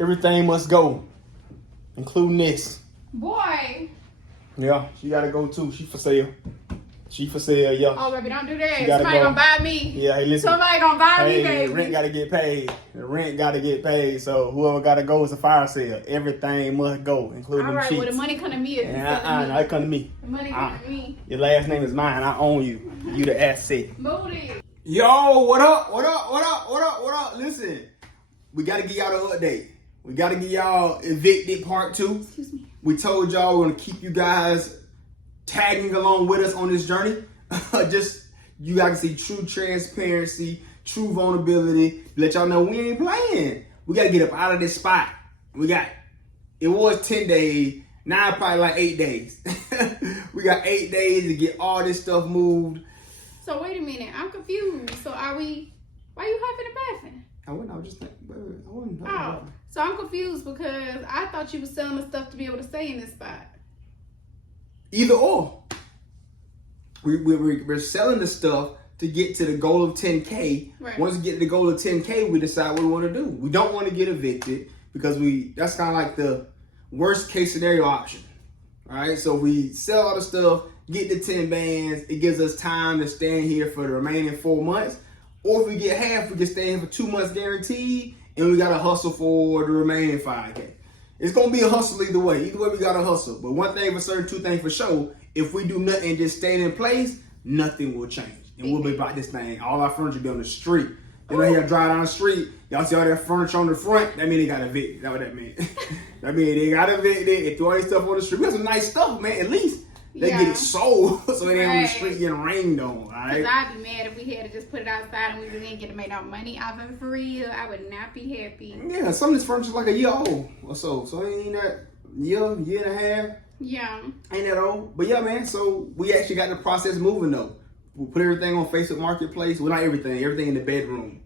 Everything must go, including this. Boy. Yeah, she gotta go too. She for sale. She for sale, yeah. Oh, baby, don't do that. Somebody Gonna buy me. Yeah, hey, listen. Somebody gonna buy me, Hey, baby. the rent gotta get paid. The rent gotta get paid. So whoever gotta go is a fire sale. Everything must go, including all right, cheats. well, the money come to me. No, it come to me. The money come to me. Your last name is mine. I own you. You the asset. Moody. Yo, what up? What up? What up? What up? What up? Listen, we gotta give y'all the update. We gotta give y'all Evicted Part 2. Excuse me. We told y'all we're gonna keep you guys tagging along with us on this journey. Just you guys can see true transparency, true vulnerability. Let y'all know we ain't playing. We gotta get up out of this spot. It was 10 days, now probably like 8 days. We got 8 days to get all this stuff moved. So wait a minute, I'm confused. So why you huffing and puffing? I was just like, I wasn't. Oh, so I'm confused because I thought you was selling the stuff to be able to stay in this spot. Either or. We're selling the stuff to get to the goal of 10K. Right. Once we get to the goal of 10K, we decide what we want to do. We don't want to get evicted because that's kind of like the worst case scenario option. All right. So if we sell all the stuff, get the 10 bands, it gives us time to stand here for the remaining 4 months. Or if we get half, we can stay here for 2 months guaranteed, and we got to hustle for the remaining 5K. It's going to be a hustle either way. Either way, we got to hustle. But one thing for certain, two things for sure, if we do nothing and just stay in place, nothing will change. And we'll be about this thing. All our furniture will be on the street. Then I hear drive down the street, y'all see all that furniture on the front, that means they got evicted. That's what that means. That means they got evicted, they threw all this stuff on the street. We got some nice stuff, man. At least they get it sold so it ain't on the street getting rained on, all right? Because I'd be mad if we had to just put it outside and we didn't get to make no money off of it for real. I would not be happy. Yeah, some of this furniture is like a year old or so. So it ain't that year and a half. Yeah. Ain't that old. But yeah, man, so we actually got the process moving though. We put everything on Facebook Marketplace. Well, not everything in the bedroom.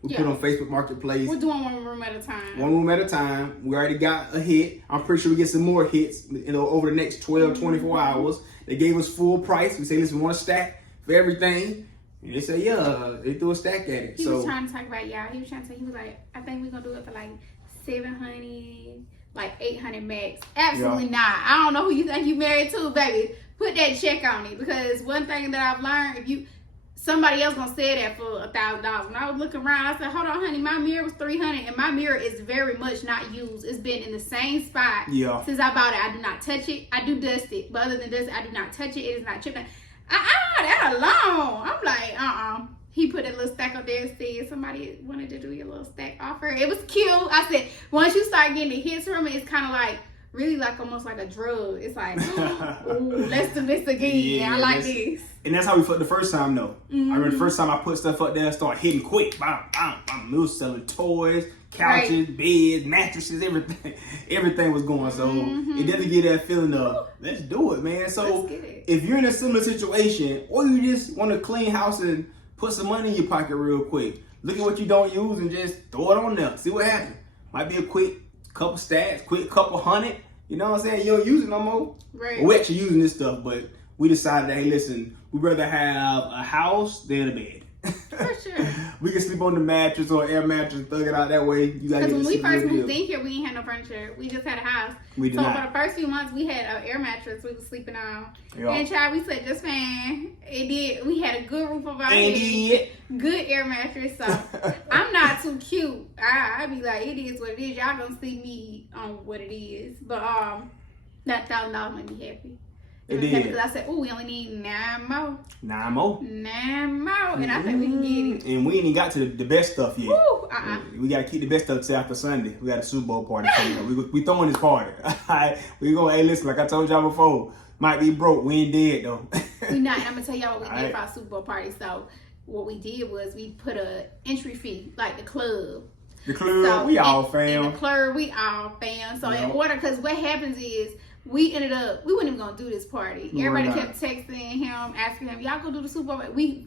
We put on Facebook Marketplace. We're doing one room at a time. One room at a time. We already got a hit. I'm pretty sure we get some more hits, over the next 12, 24 hours. They gave us full price. We say, listen, we want a stack for everything. And they say, yeah, they threw a stack at it. He was trying to talk about y'all. He was trying to say, he was like, I think we're going to do it for like 700, like 800 max. Absolutely not. I don't know who you think you married to, baby. Put that check on it. Because one thing that I've learned, somebody else gonna say that for $1,000. When I was looking around, I said, hold on, honey, my mirror was $300 and my mirror is very much not used. It's been in the same spot since I bought it. I do not touch it. I do dust it. But other than this, I do not touch it. It is not chipping. That alone. I'm like, He put a little stack up there and said somebody wanted to do your little stack offer. It was cute. I said, once you start getting the hits from it, it's kind of like, really like almost like a drug. It's like, ooh, let's do this again. Yeah, I like this. And that's how we felt the first time though. Mm-hmm. I remember the first time I put stuff up there and started hitting quick. Bam, bam, bam. We was selling toys, couches, beds, mattresses, everything. Everything was going. So it doesn't get that feeling of, let's do it, man. So if you're in a similar situation or you just want to clean house and put some money in your pocket real quick, look at what you don't use and just throw it on there. See what happens. Might be a quick couple stats, quick couple hundred. You know what I'm saying? You don't use it no more. Right. Well, we're actually using this stuff, but we decided, hey, listen, we'd rather have a house than a bed. For sure. We can sleep on the mattress or air mattress, thug it out that way. Because when we first moved in here, we ain't had no furniture. We just had a house. We did so not. for the first few months, we had an air mattress we was sleeping on. Yeah. And child, we slept just fine. It did. We had a good roof over our head. Good air mattress. So I'm not too cute. I be like, it is what it is. Y'all gonna see me on what it is. But that $1,000 made me happy. It did. Because I said, we only need 9 more. 9 more. 9 more. And I think we can get it. And we ain't even got to the best stuff yet. Woo, We got to keep the best stuff till after Sunday. We got a Super Bowl party coming up. We throwing this party. All right? We go, hey, listen, like I told y'all before, might be broke. We ain't dead, though. We not. I'm going to tell y'all what we did for our Super Bowl party. So what we did was we put a entry fee, like the club. The club, we all fam. In the club, we all fam. So in order, because what happens is, we ended up, we weren't even gonna do this party. Everybody kept texting him, asking him, y'all gonna do the Super Bowl?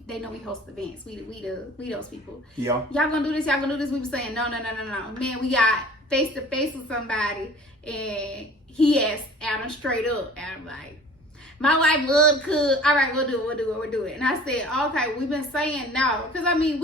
They know we host events. We those people. Yeah. Y'all gonna do this? Y'all gonna do this? We were saying no. Man, we got face to face with somebody, and he asked Adam straight up. Adam like, my wife love to cook. All right, we'll do it. And I said, okay, we've been saying no, because I mean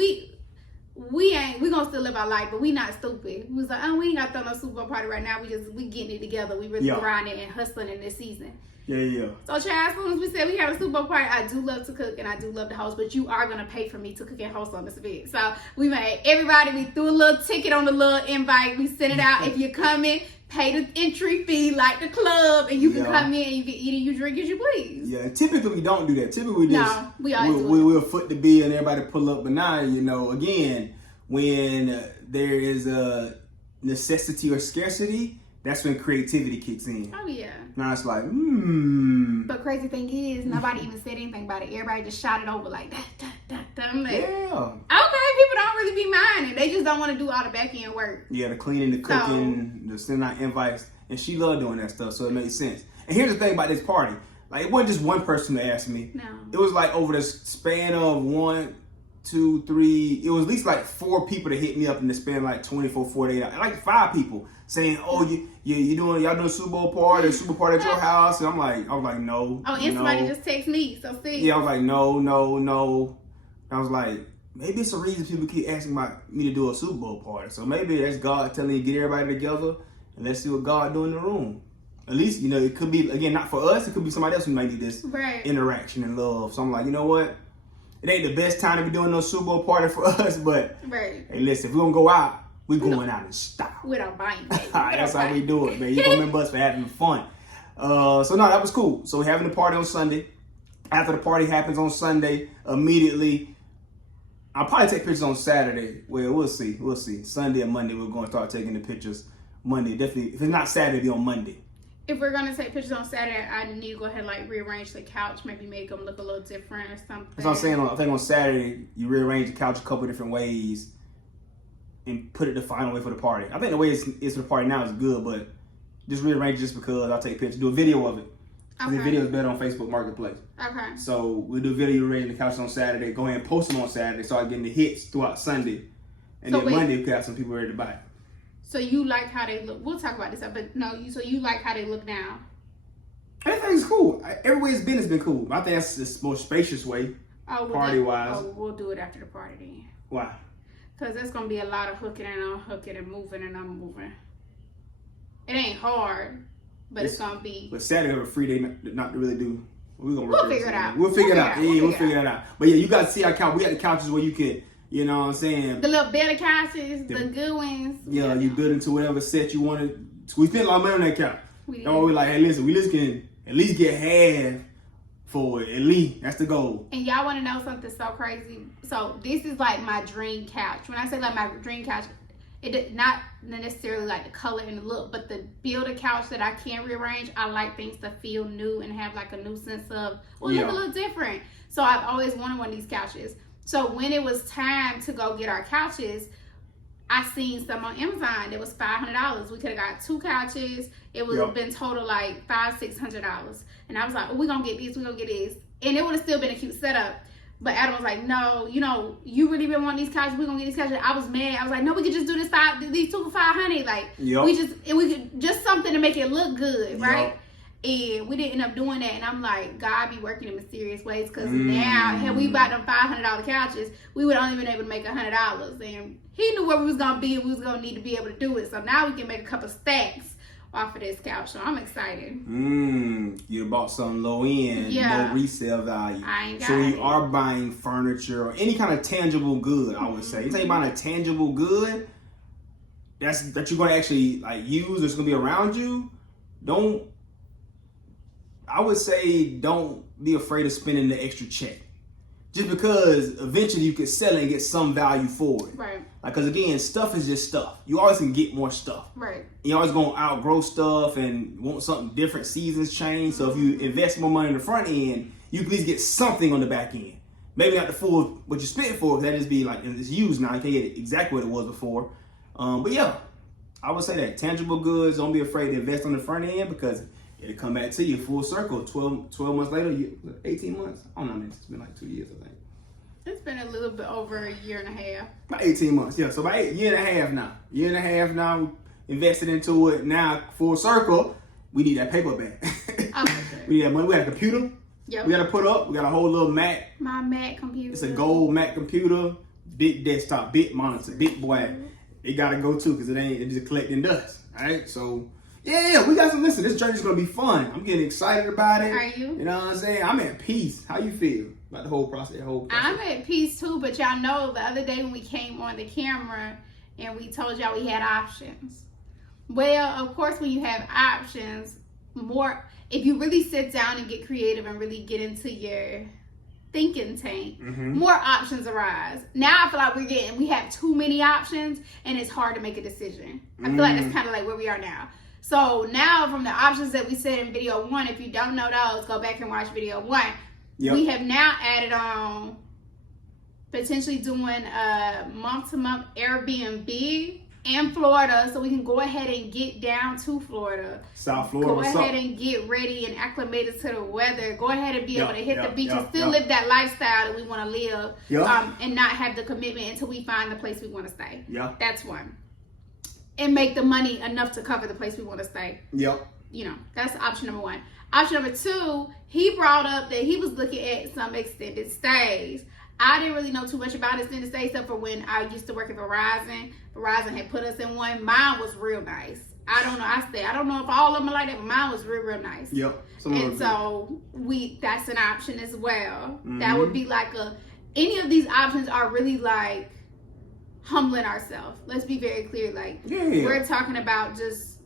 we gonna still live our life, but we not stupid. We was like, oh, we ain't got to throw no Super Bowl party right now. We getting it together. We really grinding and hustling in this season. Yeah. So, child, as soon as we said we have a Super Bowl party, I do love to cook and I do love to host, but you are gonna pay for me to cook and host on this event. So we made everybody. We threw a little ticket on the little invite. We sent it out. If you're coming, pay the entry fee like the club, and you can come in and you can eat and you drink as you please. Yeah, typically we don't do that. Typically we just we'll foot the bill and everybody pull up. But now, again, when there is a necessity or scarcity, that's when creativity kicks in. Oh yeah. Now it's like, But crazy thing is, nobody even said anything about it. Everybody just shot it over like that. I'm like, okay, people don't really be minding. They just don't want to do all the back end work. Yeah, the cleaning, the cooking, the sending out invites, and she loved doing that stuff, so it made sense. And here's the thing about this party: like, it wasn't just one person that asked me. No, it was like over the span of 1, 2, 3. It was at least like 4 people that hit me up in the span of like 24, 48 hours. Like 5 people saying, "Oh, y'all doing a Super Bowl party, Super Bowl party at your house?" And I was like, no. Oh, and somebody just text me. So see. Yeah, I was like, no. I was like, maybe it's a reason people keep asking me to do a Super Bowl party. So maybe that's God telling you to get everybody together and let's see what God do in the room. At least, it could be, again, not for us. It could be somebody else who might need this interaction and love. So I'm like, you know what? It ain't the best time to be doing no Super Bowl party for us, but hey, listen, if we're going to go out, we're going out in style. With our buying, baby. That's how we do it, man. You're going to remember us for having fun. So no, that was cool. So we're having the party on Sunday. After the party happens on Sunday, immediately, I'll probably take pictures on Saturday. Well, we'll see. Sunday or Monday, we're going to start taking the pictures. Monday, definitely. If it's not Saturday, it'll be on Monday. If we're going to take pictures on Saturday, I need to go ahead and rearrange the couch, maybe make them look a little different or something. That's what I'm saying. I think on Saturday, you rearrange the couch a couple different ways and put it the final way for the party. I think the way it's for the party now is good, but just rearrange just because I'll take pictures. Do a video of it. The video is better on Facebook Marketplace. Okay. So we'll do a video arranging the couch on Saturday. Go ahead and post them on Saturday. Start getting the hits throughout Sunday. And then Monday we could have some people ready to buy it. So you like how they look. We'll talk about this, but no, so you like how they look now. Everything's cool. Every way it's been cool. I think that's the most spacious way, party-wise. We'll do it after the party then. Why? Because there's going to be a lot of hooking and unhooking and moving and unmoving. It ain't hard. But it's gonna be. But Saturday we have a free day not to really do. We'll figure it out. We'll figure it out. Yeah, we'll figure that out. But yeah, you got to see our couch. We got the couches where you can, you know what I'm saying? The little better couches, the good ones. Yeah, you build into whatever set you wanted. We spent a lot of money on that couch. We're like, hey, listen, we just can at least get half for it. At least that's the goal. And y'all want to know something so crazy? So this is like my dream couch. When I say like my dream couch, it not necessarily like the color and the look, but the build a couch that I can rearrange. I like things to feel new and have like a new sense of look a little different. So I've always wanted one of these couches. So when it was time to go get our couches, I seen some on Amazon that was $500. We could have got 2 couches. It would have been total like $500-$600. And I was like, we're gonna get this, we're gonna get this. And it would have still been a cute setup. But Adam was like, no, you really been wanting these couches. We're going to get these couches. I was mad. I was like, no, we could just do these 2 for $500. Like, we could just something to make it look good, right? And we didn't end up doing that. And I'm like, God be working in mysterious ways. Because now, had we bought them $500 couches, we would only been able to make $100. And he knew where we was going to be and we was going to need to be able to do it. So now we can make a couple stacks off of this couch. So I'm excited. You bought some low end, low resale value. I ain't got so you are buying furniture or any kind of tangible good, I would say. You think buying a tangible good that you're going to actually like use, that's going to be around you. I would say don't be afraid of spending the extra check. Just because eventually you could sell it and get some value for it. Right. Like, because again, stuff is just stuff. You always can get more stuff. Right. You're always going to outgrow stuff and want something different. Seasons change. So if you invest more money in the front end, you can at least get something on the back end. Maybe not the full what you spent for, because that just be like, it's used now. You can't get exactly what it was before. But yeah, I would say that tangible goods, don't be afraid to invest on the front end because it'll come back to you full circle. 12 months later, 18 months. I don't know, man. It's been like 2 years, I think. It's been a little bit over a year and a half. About 18 months, yeah. So about a year and a half now. Year and a half now, invested into it. Now, full circle, we need that paper back. We need that money. We got a computer. Yep. We got to put up. We got a whole little Mac. My Mac computer. It's a gold Mac computer. big desktop, big monitor, big boy. It gotta go too, because it's just collecting dust. All right, so yeah, we got some. Listen, this journey's gonna be fun. I'm getting excited about it. Are you? You know what I'm saying? I'm at peace. How you feel about the whole process? I'm at peace too, but y'all know the other day when we came on the camera and we told y'all we had options. Well, of course, when you have options, if you really sit down and get creative and really get into your thinking tank, more options arise. Now I feel like we have too many options and it's hard to make a decision. I feel like that's kind of like where we are now. So now from the options that we said in video 1, if you don't know those, go back and watch video 1. Yep. We have now added on potentially doing a month-to-month Airbnb in Florida, so we can go ahead and get down to Florida. South Florida. Go ahead and get ready and acclimated to the weather. Go ahead and be able to hit the beach and still live that lifestyle that we want to live, and not have the commitment until we find the place we want to stay. Yeah, that's one. And make the money enough to cover the place we want to stay. Yep. You know, that's option number 1. Option number 2, he brought up that he was looking at some extended stays. I didn't really know too much about extended stays except for when I used to work at Verizon. Verizon had put us in one. Mine was real nice. I don't know. I don't know if all of them are like that, but mine was real nice. Yep. And so that's an option as well. That would be like any of these options are really like humbling ourselves. Let's be very clear. Like we're talking about just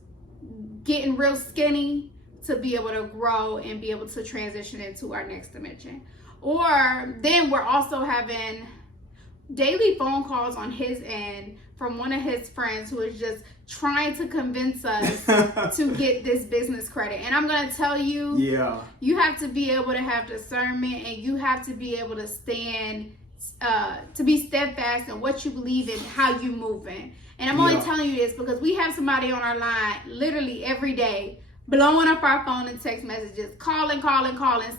getting real skinny to be able to grow and be able to transition into our next dimension. Or then we're also having daily phone calls on his end from one of his friends who is just trying to convince us to get this business credit. And I'm going to tell you, you have to be able to have discernment, and you have to be able to stand, to be steadfast in what you believe in, how you moving. And I'm only telling you this because we have somebody on our line literally every day blowing up our phone and text messages, calling,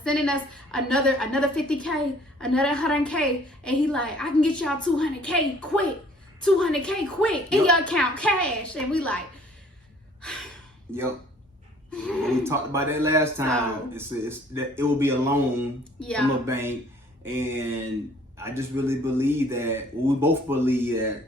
sending us another 50K, another 100K. And he like, I can get y'all 200K quick, 200K quick in your account, cash. And we like, we talked about that last time. It will be a loan from a bank. And I just really believe that, we both believe that,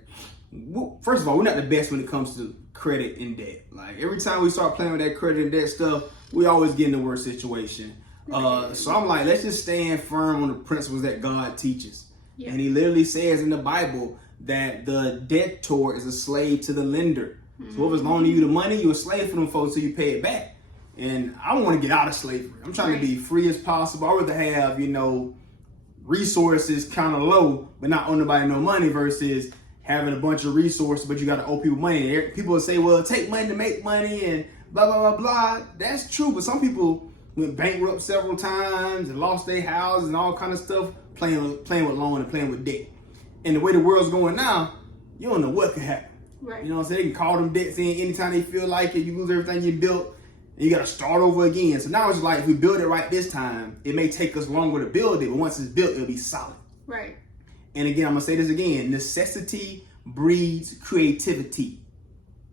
first of all, we're not the best when it comes to credit and debt. Like every time we start playing with that credit and debt stuff, we always get in the worst situation. So I'm like, let's just stand firm on the principles that God teaches. And he literally says in the Bible that the debtor is a slave to the lender. So whoever's loaning you the money, you're a slave for them folks till you pay it back. And I don't want to get out of slavery. I'm trying to be free as possible. I'd rather have, resources kind of low, but not owe nobody no money, versus having a bunch of resources, but you got to owe people money. People will say, well, it take money to make money and blah, blah, blah, blah. That's true, but some people went bankrupt several times and lost their houses and all kind of stuff playing with loan and playing with debt. And the way the world's going now, you don't know what could happen. Right. You know what I'm saying? They can call them debts in anytime they feel like it. You lose everything you built and you got to start over again. So now it's like, if we build it right this time, it may take us longer to build it, but once it's built, it'll be solid. Right. And again, I'm going to say this again. Necessity breeds creativity.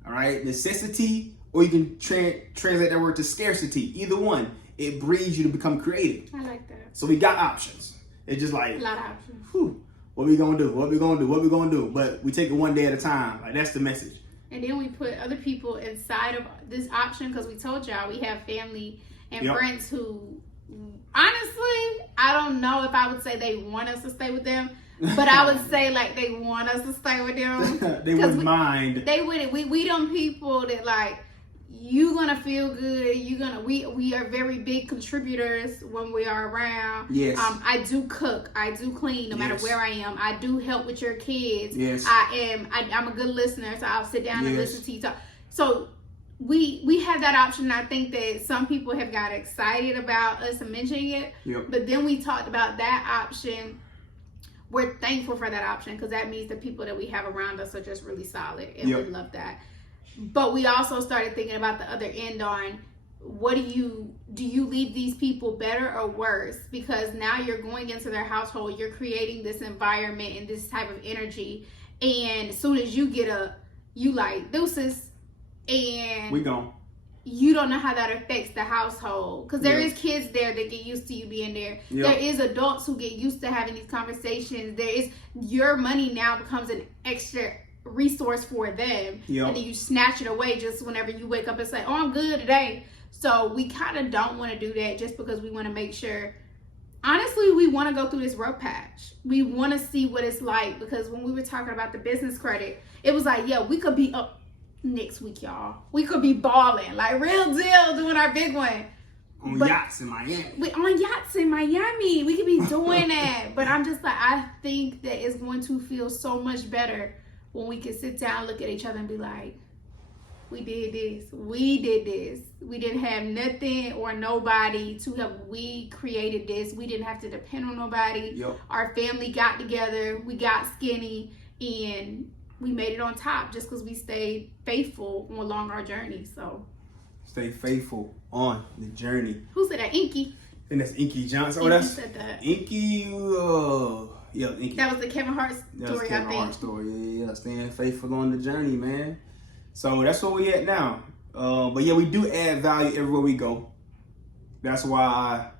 All right? Necessity, or you can translate that word to scarcity. Either one. It breeds you to become creative. I like that. So we got options. It's just like, a lot of options. What we going to do? What we going to do? But we take it one day at a time. Like, that's the message. And then we put other people inside of this option because we told y'all we have family and friends who, honestly, I don't know if I would say they want us to stay with them. But I would say like they want us to stay with them. They wouldn't mind. They wouldn't. We them people that like, you gonna feel good. We are very big contributors when we are around. Yes. I do cook. I do clean no matter where I am. I do help with your kids. Yes. I'm a good listener, so I'll sit down and listen to you talk. So we have that option, and I think that some people have got excited about us mentioning it. Yep. But then we talked about that option. We're thankful for that option because that means the people that we have around us are just really solid, and we love that. But we also started thinking about the other end on, what do you leave these people better or worse? Because now you're going into their household, you're creating this environment and this type of energy, and as soon as you get up, you like deuces, and we gone. you don't know how that affects the household. Because there Yeah. is kids there that get used to you being there. Yeah. There is adults who get used to having these conversations. There is, your money now becomes an extra resource for them. Yeah. And then you snatch it away just whenever you wake up and say, oh, I'm good today. So we kind of don't want to do that just because we want to make sure. Honestly, we want to go through this rough patch. We want to see what it's like, because when we were talking about the business credit, it was like, yeah, we could be up next week, y'all. We could be balling, like real deal, doing our big one. On yachts in Miami. On yachts in Miami. We could be doing that. But I'm just like, I think that it's going to feel so much better when we can sit down, look at each other and be like, we did this. We did this. We didn't have nothing or nobody to help. We created this. We didn't have to depend on nobody. Yep. Our family got together. We got skinny. And we made it on top just because we stayed faithful along our journey. So stay faithful on the journey. who said that? Inky. And that's Inky Johnson. Inky That's said that. Inky. Yeah, Inky. That was the Kevin Hart That was story, Kevin I think. Hart story. Yeah, staying faithful on the journey, man. So that's where we at now. But yeah, we do add value everywhere we go. That's why,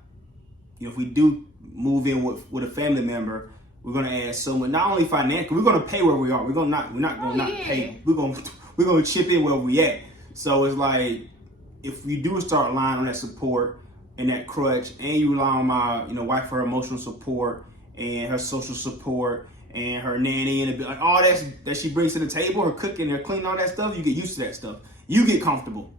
if we do move in with a family member, we're gonna add so much. Not only financially, we're gonna pay where we are. We're not gonna pay. We're gonna chip in where we at. So it's like, if you do start relying on that support and that crutch, and you rely on my wife for her emotional support and her social support and her nanny and like all that she brings to the table, her cooking, her cleaning, all that stuff, you get used to that stuff. You get comfortable.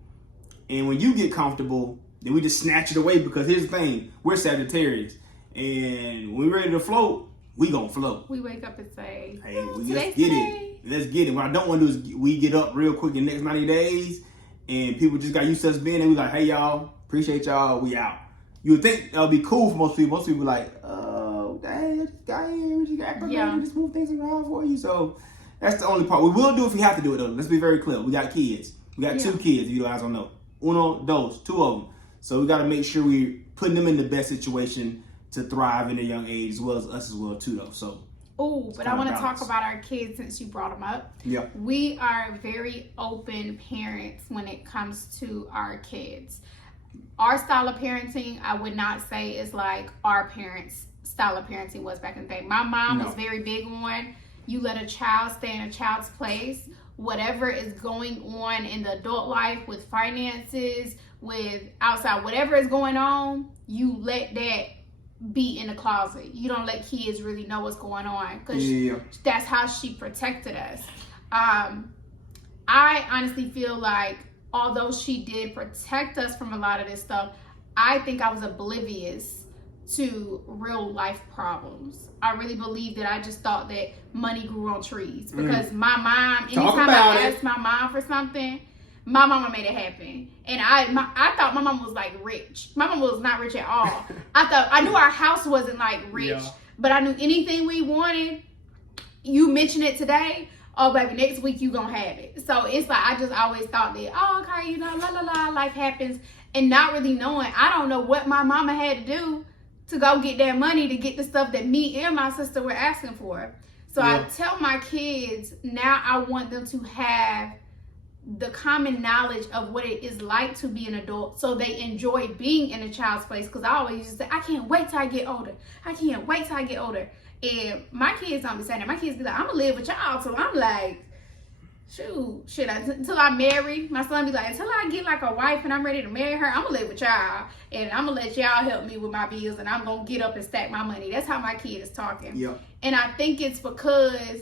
And when you get comfortable, then we just snatch it away, because here's the thing, we're Sagittarius. And when we're ready to float, we gonna float. We wake up and say, hey, let's today's get today. it. Let's get it. What I don't want to do is we get up real quick in the next 90 days and people just got used to us being there. We like, hey y'all, appreciate y'all, we out. You would think that would be cool for most people. Most people like, oh, dang, I just got here, we just got acclimated, we just move things around for you. So that's the only part. We will do if we have to do it though. Let's be very clear. We got kids. We got 2 kids, if you guys don't know. Uno, dos, 2 of them. So we got to make sure we're putting them in the best situation to thrive in their young age, as well as us as well too though. So. Oh, but I want to talk about our kids since you brought them up. Yeah. We are very open parents when it comes to our kids. Our style of parenting, I would not say is like our parents' style of parenting was back in the day. My mom is very big on, you let a child stay in a child's place. Whatever is going on in the adult life with finances, with outside, whatever is going on, you let that be in the closet. You don't let kids really know what's going on, because that's how she protected us. I honestly feel like, although she did protect us from a lot of this stuff, I think I was oblivious to real life problems. I really believe that I just thought that money grew on trees, because my mom, anytime I asked my mom for something, my mama made it happen. And I thought my mom was like rich. My mom was not rich at all. I knew our house wasn't like rich, but I knew anything we wanted, you mention it today, oh baby, next week you gonna have it. So it's like, I just always thought that, oh okay, life happens, and not really knowing, I don't know what my mama had to do to go get that money to get the stuff that me and my sister were asking for. So I tell my kids now, I want them to have the common knowledge of what it is like to be an adult, so they enjoy being in a child's place. Because I always used to say, I can't wait till I get older. I can't wait till I get older. And my kids don't be saying that. My kids be like, I'm gonna live with y'all till I'm like, shit, until I marry. My son be like, until I get like a wife and I'm ready to marry her, I'm gonna live with y'all, and I'm gonna let y'all help me with my bills, and I'm gonna get up and stack my money. That's how my kid is talking. And I think it's because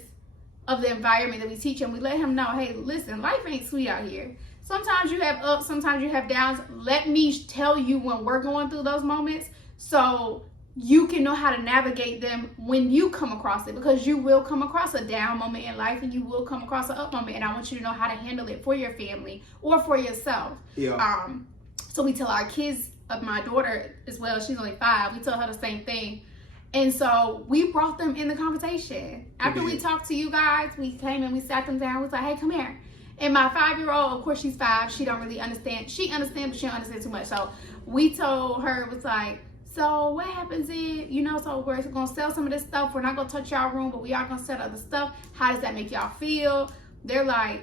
of the environment that we teach him. We let him know, hey, listen, life ain't sweet out here. Sometimes you have ups, sometimes you have downs. Let me tell you when we're going through those moments, so you can know how to navigate them when you come across it, because you will come across a down moment in life, and you will come across an up moment, and I want you to know how to handle it for your family or for yourself. So we tell our kids, of my daughter as well, she's only 5, we tell her the same thing. And so we brought them in the conversation. After we talked to you guys, we came and we sat them down. We was like, hey, come here. And my 5-year-old, of course she's 5, she don't really understand. She understands, but she don't understand too much. So we told her, it was like, so what happens is, so we're going to sell some of this stuff. We're not going to touch y'all room, but we are going to sell other stuff. How does that make y'all feel? They're like,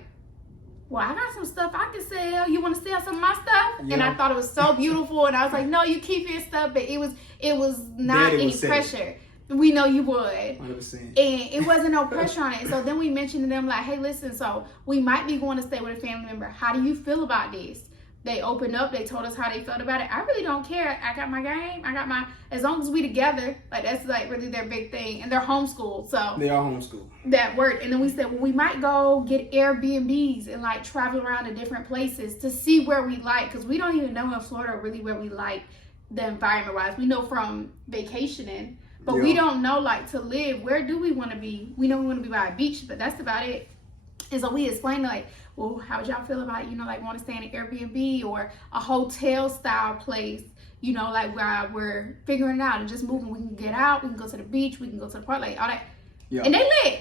well, I got some stuff I can sell. You want to sell some of my stuff? and I thought it was so beautiful. And I was like, no, you keep your stuff, but it was not Daddy any would say pressure. We know you would. 100%. And it wasn't no pressure on it. So then we mentioned to them like, hey, listen, so we might be going to stay with a family member. How do you feel about this? They opened up. They told us how they felt about it. I really don't care. I got my game. As long as we together, like that's like really their big thing. And they're homeschooled. So they are homeschooled. That worked. And then we said, well, we might go get Airbnbs and like travel around to different places to see where we like. Because we don't even know in Florida really where we like the environment wise. We know from vacationing. But we don't know, like, to live, where do we want to be? We know we want to be by a beach, but that's about it. And so we explained, like, well, how would y'all feel about, like, want to stay in an Airbnb or a hotel-style place, like, where we're figuring it out and just moving. We can get out, we can go to the beach, we can go to the park, like, all that. Yeah. And they lit.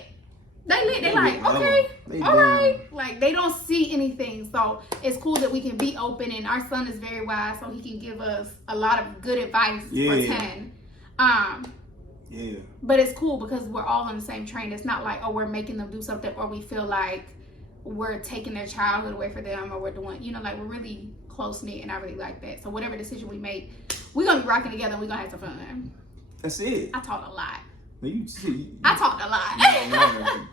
They like, okay, all right. Like, they don't see anything. So it's cool that we can be open, and our son is very wise, so he can give us a lot of good advice for 10. Yeah. But it's cool because we're all on the same train. It's not like, oh, we're making them do something or we feel like we're taking their childhood away from them or we're doing, like we're really close-knit and I really like that. So whatever decision we make, we're going to be rocking together and we're going to have some fun. That's it. I talked a lot. I talked a lot.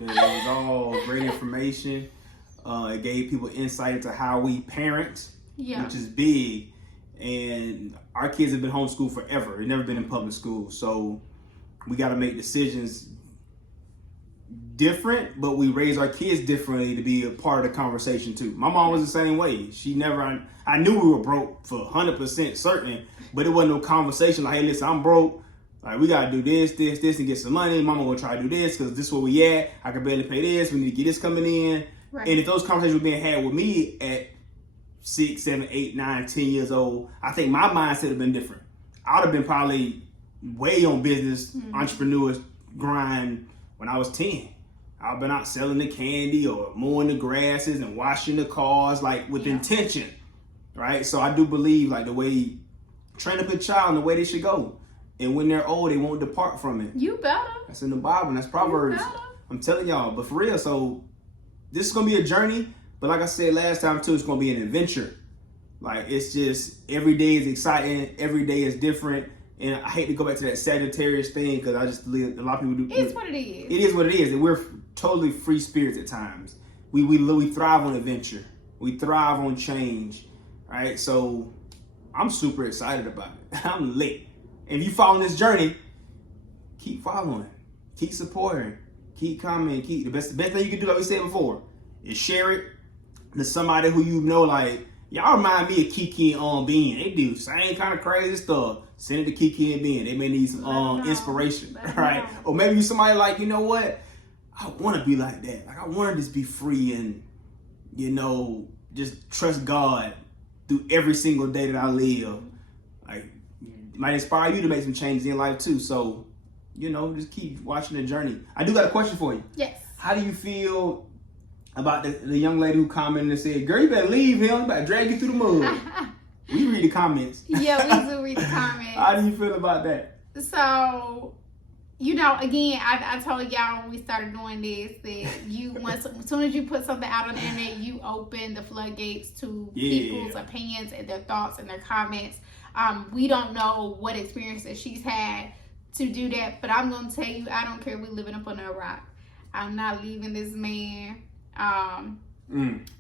It was all great information. It gave people insight into how we parent, which is big. And our kids have been homeschooled forever. They've never been in public school. So we got to make decisions different, but we raise our kids differently to be a part of the conversation too. My mom was the same way. I knew we were broke for 100% certain, but it wasn't no conversation like, hey, listen, I'm broke. Like, we got to do this, and get some money. Mama going to try to do this because this is where we at. I can barely pay this. We need to get this coming in. Right. And if those conversations were being had with me at 6, 7, 8, 9, 10 years old, I think my mindset would have been different. I would have been probably way on business, entrepreneurs grind when I was 10. I've been out selling the candy or mowing the grasses and washing the cars, like with intention, right? So I do believe like the way, train up a child in the way they should go. And when they're old, they won't depart from it. You better. That's in the Bible and that's Proverbs. I'm telling y'all, but for real, so this is going to be a journey. But like I said last time too, it's going to be an adventure. Like it's just, every day is exciting. Every day is different. And I hate to go back to that Sagittarius thing because I just believe a lot of people do. It's what it is. It is what it is. And we're totally free spirits at times. We thrive on adventure. We thrive on change. Right? So I'm super excited about it. I'm lit. And if you follow this journey, keep following. Keep supporting. Keep commenting. The best thing you can do, like we said before, is share it to somebody who you know, like, y'all remind me of Kiki and Bean. They do same kind of crazy stuff. Send it to Kiki and Bean. They may need some inspiration, right? Or maybe you somebody like, you know what? I want to be like that. Like I want to just be free and, just trust God through every single day that I live. Like, it might inspire you to make some changes in life too. So, just keep watching the journey. I do got a question for you. Yes. How do you feel about the young lady who commented and said, girl, you better leave him. I'm about to drag you through the mud. We read the comments. Yeah, we do read the comments. How do you feel about that? So, again, I told y'all when we started doing this that as soon as you put something out on the internet, you open the floodgates to people's opinions and their thoughts and their comments. We don't know what experiences she's had to do that, but I'm going to tell you, I don't care if we living up under a rock. I'm not leaving this man. And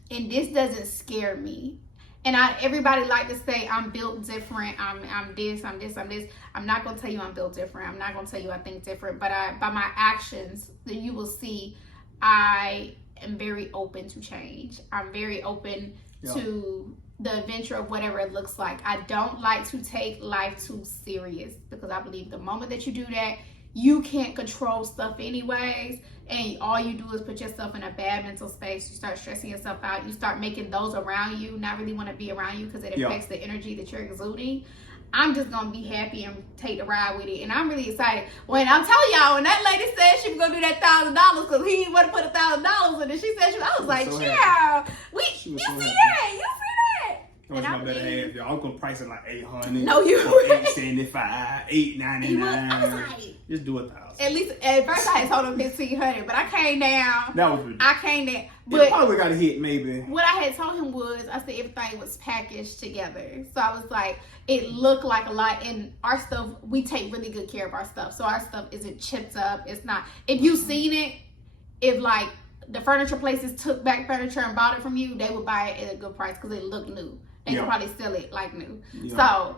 this doesn't scare me. And everybody like to say I'm built different. I'm this. I'm not gonna tell you I'm built different. I'm not gonna tell you I think different. But by my actions, that you will see, I am very open to change. I'm very open to the adventure of whatever it looks like. I don't like to take life too serious because I believe the moment that you do that, you can't control stuff anyways, and all you do is put yourself in a bad mental space. You start stressing yourself out. You start making those around you not really want to be around you because it affects the energy that you're exuding. I'm just going to be happy and take the ride with it. And I'm really excited. When I'm telling y'all, when that lady said she was going to do that $1,000 because he didn't want to put $1,000 in it, she said, I was like, yeah, you see that? How much my better have, y'all? I'm gonna price it like 800. No, you. $875, $899. I was like, just do 1,000. At least at first I had told him 1,500, but I came down. That was ridiculous. I came down. But probably got a hit, maybe. What I had told him was, I said everything was packaged together. So I was like, it looked like a lot. And our stuff, we take really good care of our stuff. So our stuff isn't chipped up. It's not. If you've seen it, if like the furniture places took back furniture and bought it from you, they would buy it at a good price because it looked new. They could probably sell it like new. Yeah. So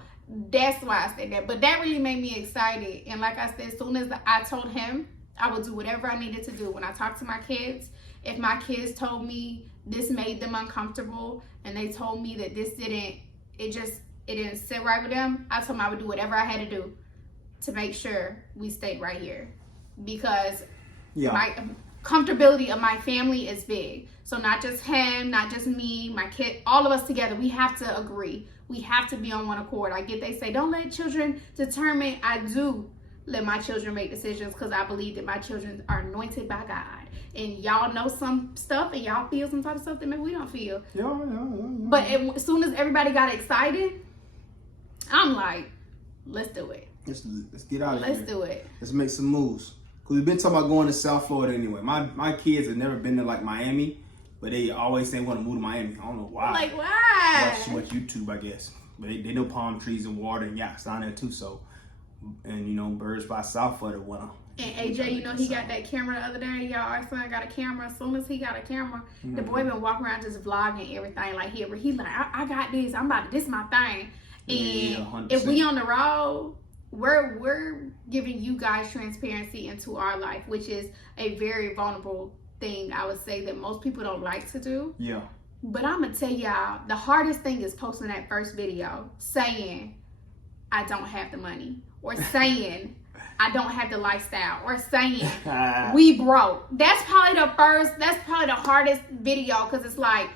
that's why I said that. But that really made me excited. And like I said, as soon as I told him, I would do whatever I needed to do. When I talked to my kids, if my kids told me this made them uncomfortable and they told me that this didn't sit right with them, I told them I would do whatever I had to do to make sure we stayed right here. Because my comfortability of my family is big. So not just him, not just me, my kid, all of us together, we have to agree. We have to be on one accord. I get they say, don't let children determine. I do let my children make decisions because I believe that my children are anointed by God. And y'all know some stuff and y'all feel some type of stuff that maybe we don't feel. Yeah. But as soon as everybody got excited, I'm like, let's do it. Let's get out of here. Let's do it. Let's make some moves. Because we've been talking about going to South Florida anyway. My kids have never been to like Miami, but they always say they want to move to Miami. I don't know why. Like, why? Watch too much YouTube, I guess. But they know palm trees and water and yachts down there too. So, and you know, birds by South Florida winter. And AJ, you know, he got that camera the other day. Y'all, our son got a camera. As soon as he got a camera, the boy been walking around just vlogging everything. Like, he like, I got this. This is my thing. And if we on the road, we're giving you guys transparency into our life, which is a very vulnerable thing, I would say, that most people don't like to do. Yeah. But I'm gonna tell y'all, the hardest thing is posting that first video saying I don't have the money, or saying I don't have the lifestyle, or saying we broke. That's probably the hardest video, because it's like,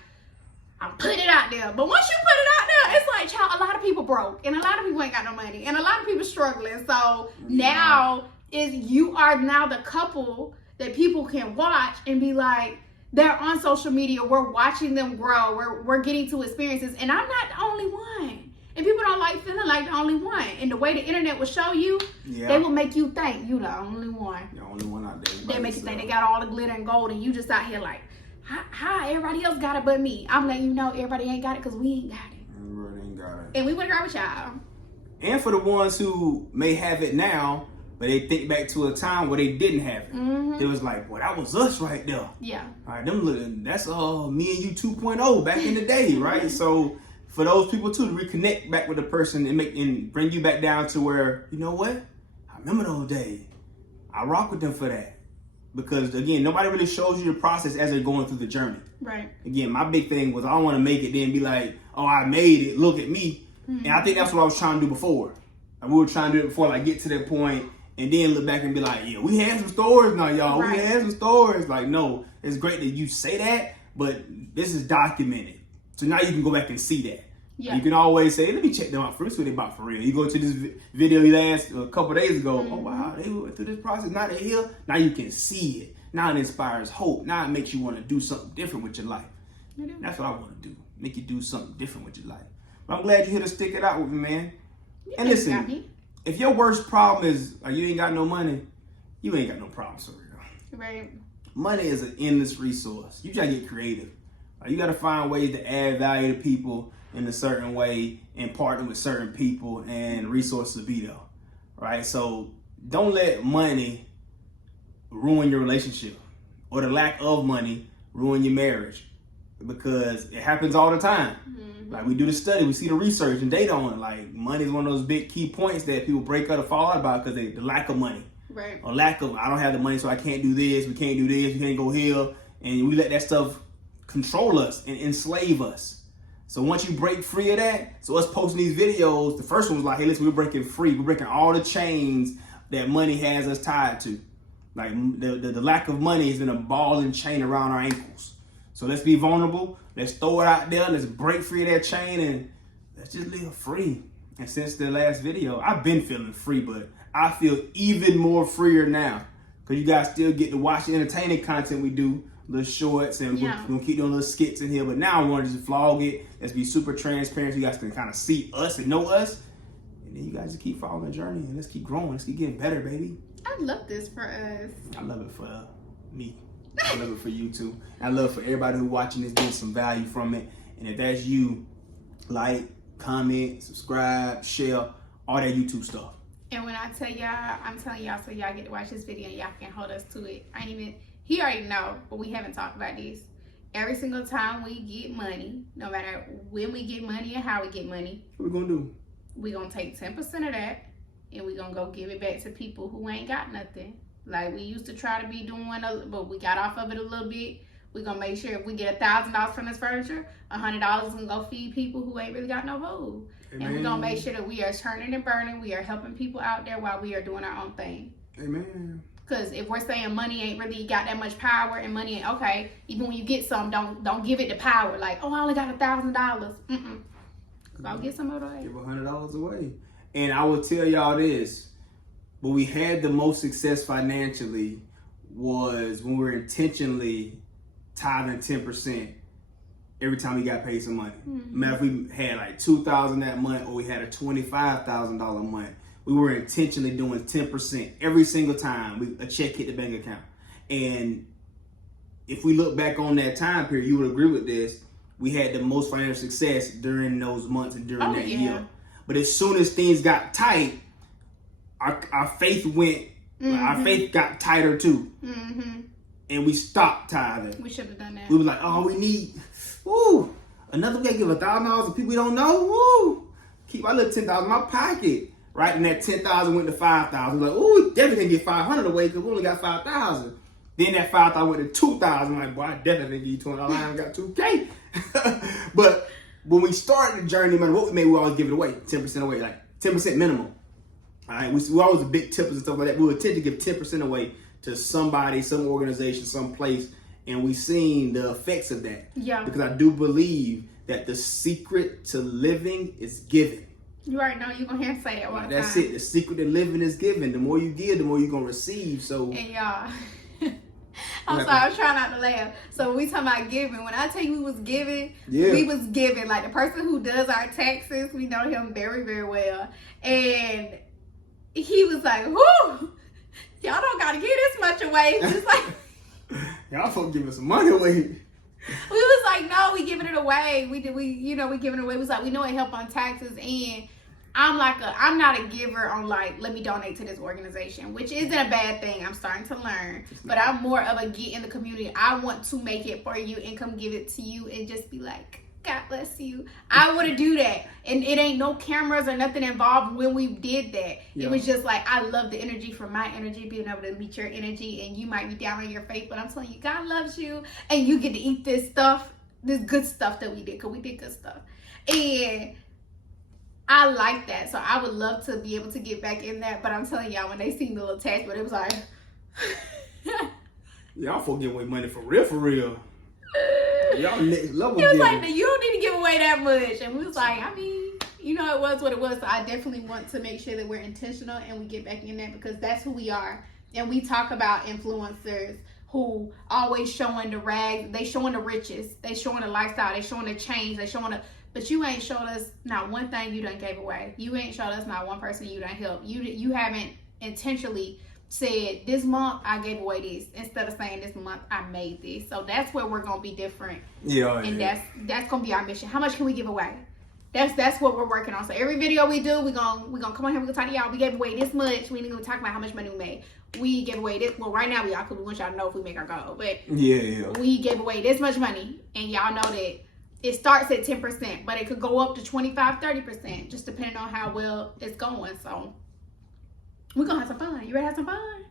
I'm putting it out there. But once you put it out there, it's like, child, a lot of people broke, and a lot of people ain't got no money, and a lot of people struggling. So now you are now the couple that people can watch and be like, they're on social media, we're watching them grow, we're getting to experiences, and I'm not the only one. And people don't like feeling like the only one. And the way the internet will show you, they will make you think you the only one. The only one out there. They make you think they got all the glitter and gold, and you just out here like, how everybody else got it but me? I'm letting you know everybody ain't got it because we ain't got it. Everybody ain't got it. And we went around with y'all. And for the ones who may have it now, but they think back to a time where they didn't have it. It was like, well, that was us right there. Yeah. All right, that's me and you 2.0 back in the day, right? So for those people too, to reconnect back with the person and bring you back down to where, you know what? I remember those days. I rock with them for that. Because again, nobody really shows you the process as they're going through the journey. Right. Again, my big thing was I don't want to make it then be like, oh, I made it, look at me. And I think that's what I was trying to do before. Like, we were trying to do it before, like get to that point and then look back and be like, yeah, we had some stories now, y'all. Right. We had some stories. Like, no, it's great that you say that, but this is documented. So now you can go back and see that. Yeah. You can always say, let me check them out first. What they about for real? You go to this video last a couple days ago. Oh, wow, they went through this process. Now they're here. Now you can see it. Now it inspires hope. Now it makes you want to do something different with your life. That's what I want to do. Make you do something different with your life. But I'm glad you're here to stick it out with me, man. And listen, if your worst problem is you ain't got no money, you ain't got no problems for real. Right. Money is an endless resource. You gotta get creative. You gotta find ways to add value to people in a certain way and partner with certain people and resources to be there. Right? So don't let money ruin your relationship or the lack of money ruin your marriage, because it happens all the time. Like, we do the study, we see the research and data on it. Like, money is one of those big key points that people break up or fall out about because the lack of money. Right. Or lack of, I don't have the money, so I can't do this, we can't do this, we can't go here. And we let that stuff control us and enslave us. So once you break free of that, so us posting these videos, the first one was like, hey, listen, we're breaking free. We're breaking all the chains that money has us tied to. Like, the lack of money has been a ball and chain around our ankles. So let's be vulnerable. Let's throw it out there. Let's break free of that chain and let's just live free. And since the last video, I've been feeling free, but I feel even more freer now because you guys still get to watch the entertaining content we do, little shorts, and Yeah. we're gonna keep doing little skits in here. But now I want to just vlog it. Let's be super transparent so you guys can kind of see us and know us. And then you guys just keep following the journey and let's keep growing. Let's keep getting better, baby. I love this for us. I love it for me. I love it for you too. I love for everybody who's watching this, getting some value from it. And if that's you, like, comment, subscribe, share, all that YouTube stuff. And when I tell y'all, I'm telling y'all so y'all get to watch this video and y'all can hold us to it. He already know, but we haven't talked about this. Every single time we get money, no matter when we get money and how we get money, What we gonna do? we gonna take 10% of that and we gonna go give it back to people who ain't got nothing. Like we used to try to be doing, but we got off of it a little bit. We gonna make sure if we get $1,000 from this furniture, $100 can go feed people who ain't really got no food. Amen. And we're gonna make sure that we are turning and burning. We are helping people out there while we are doing our own thing. Amen. Because if we're saying money ain't really got that much power, and money ain't okay, even when you get some, don't give it the power. Like, oh, I only got $1,000. Go get some of it. Give $100 away. And I will tell y'all this: when we had the most success financially was when we were intentionally tithing 10% every time we got paid some money. Mm-hmm. Matter if we had like $2,000 that month or we had a $25,000 month, we were intentionally doing 10% every single time a check hit the bank account. And if we look back on that time period, you would agree with this. We had the most financial success during those months and during that year. But as soon as things got tight, our faith went. Our faith got tighter too. And we stopped tithing. We should have done that. We was like, oh, we need, another way to give $1,000 to people we don't know. Keep my little $10,000 in my pocket. Right, and that $10,000 went to $5,000. We're like, we definitely can get $500 away because we only got $5,000. Then that $5,000 went to $2,000. I'm like, boy, I definitely give you $20. I got $2K. But when we started the journey, man, what we made, we always give it away, 10% away, like 10% minimum. All right, we always big tippers and stuff like that. We would tend to give 10% away to somebody, some organization, some place, and we've seen the effects of that. Yeah. Because I do believe that the secret to living is giving. You already know you're going to hear say that all the time. That's it. The secret to living is giving. The more you give, the more you're going to receive. So. And y'all, I'm sorry, I'm trying not to laugh. So when we talking about giving, when I tell you we was giving, we was giving. Like the person who does our taxes, we know him very, very well. And he was like, whoo, y'all don't got to give this much away. Just like, y'all folks giving some money away. We was like, no, we giving it away. We giving it away. We was like, we know it help on taxes, and I'm not a giver on like, let me donate to this organization, which isn't a bad thing. I'm starting to learn, but I'm more of a get in the community. I want to make it for you and come give it to you and just be like, God bless you. I want to do that. And it ain't no cameras or nothing involved when we did that. Yeah. It was just like, I love the energy from my energy, being able to meet your energy, and you might be down on your faith, but I'm telling you, God loves you, and you get to eat this stuff, this good stuff that we did, because we did good stuff. And I like that. So I would love to be able to get back in that, but I'm telling y'all, when they seen the little attachment, it was like... Y'all folk give away money for real, for real. Y'all next level. He was like, you don't need to give away that much. And we was like, I mean, it was what it was. So I definitely want to make sure that we're intentional and we get back in that, because that's who we are. And we talk about influencers who always showing the rags, they showing the riches, they showing the lifestyle, they showing the change, they showing the, but you ain't showed us not one thing you done gave away. You ain't showed us not one person you done helped. You haven't intentionally said, this month I gave away this, instead of saying this month I made this. So that's where we're gonna be different. Yeah. And that's gonna be our mission. How much can we give away? That's what we're working on. So every video we do, we're gonna come on here, we're gonna talk to y'all. We gave away this much. We ain't gonna talk about how much money we made. We gave away this. Well, right now we are, because we want y'all to know if we make our goal. But we gave away this much money, and y'all know that it starts at 10%, but it could go up to 25-30%, just depending on how well it's going. So we're gonna have some fun. You ready to have some fun?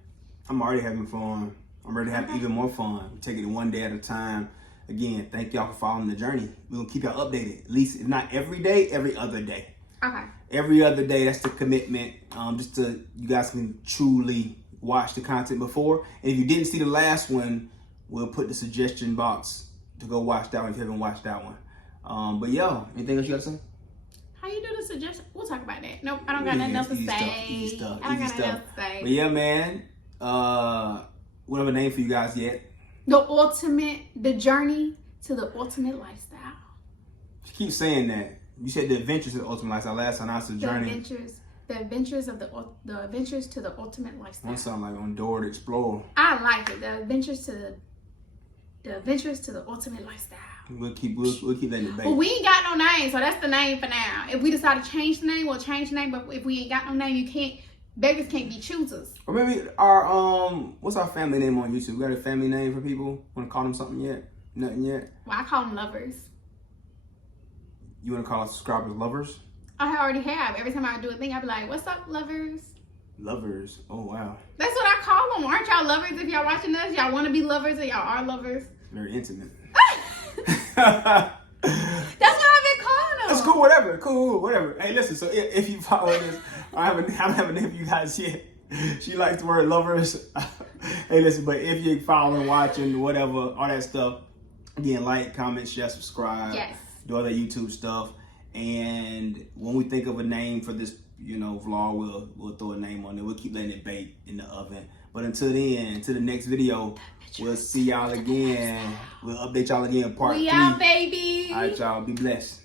I'm already having fun. I'm ready to have even more fun. We're taking it one day at a time. Again, thank y'all for following the journey. We're gonna keep y'all updated. At least, if not every day, every other day. Okay. Every other day, that's the commitment. Just to, you guys can truly watch the content before. And if you didn't see the last one, we'll put the suggestion box to go watch that one if you haven't watched that one. But yo, anything else you gotta say? How you do the suggestion? We'll talk about that. Nope, I don't got nothing else to say. Easy stuff. I don't got nothing else to say. But yeah, man, we don't have a name for you guys yet. The journey to the ultimate lifestyle. She keeps saying that. You said the adventures to the ultimate lifestyle. Last time I said journey. The adventures to the ultimate lifestyle. One something like on Door to Explore. I like it. The adventures to the ultimate lifestyle. We'll keep that debate. But we ain't got no name, so that's the name for now. If we decide to change the name, we'll change the name. But if we ain't got no name, babies can't be choosers. Or maybe our what's our family name on YouTube? We got a family name for people? Want to call them something yet? Nothing yet? Well, I call them lovers. You want to call our subscribers lovers? I already have. Every time I do a thing, I be like, "What's up, lovers?" Lovers. Oh wow. That's what I call them. Aren't y'all lovers? If y'all watching us, y'all want to be lovers, or y'all are lovers. Very intimate. That's what I've been calling them. It's cool, whatever. Cool, whatever. Hey, listen. So if you follow this, I don't have a name for you guys yet. She likes the word lovers. Hey, listen. But if you're following, watching, whatever, all that stuff, again, like, comment, share, subscribe. Yes. Do all that YouTube stuff. And when we think of a name for this, vlog, we'll throw a name on it. We'll keep letting it bake in the oven. But until then, until the next video, we'll see y'all again. We'll update y'all again in part 3. We out, baby. All right, y'all. Be blessed.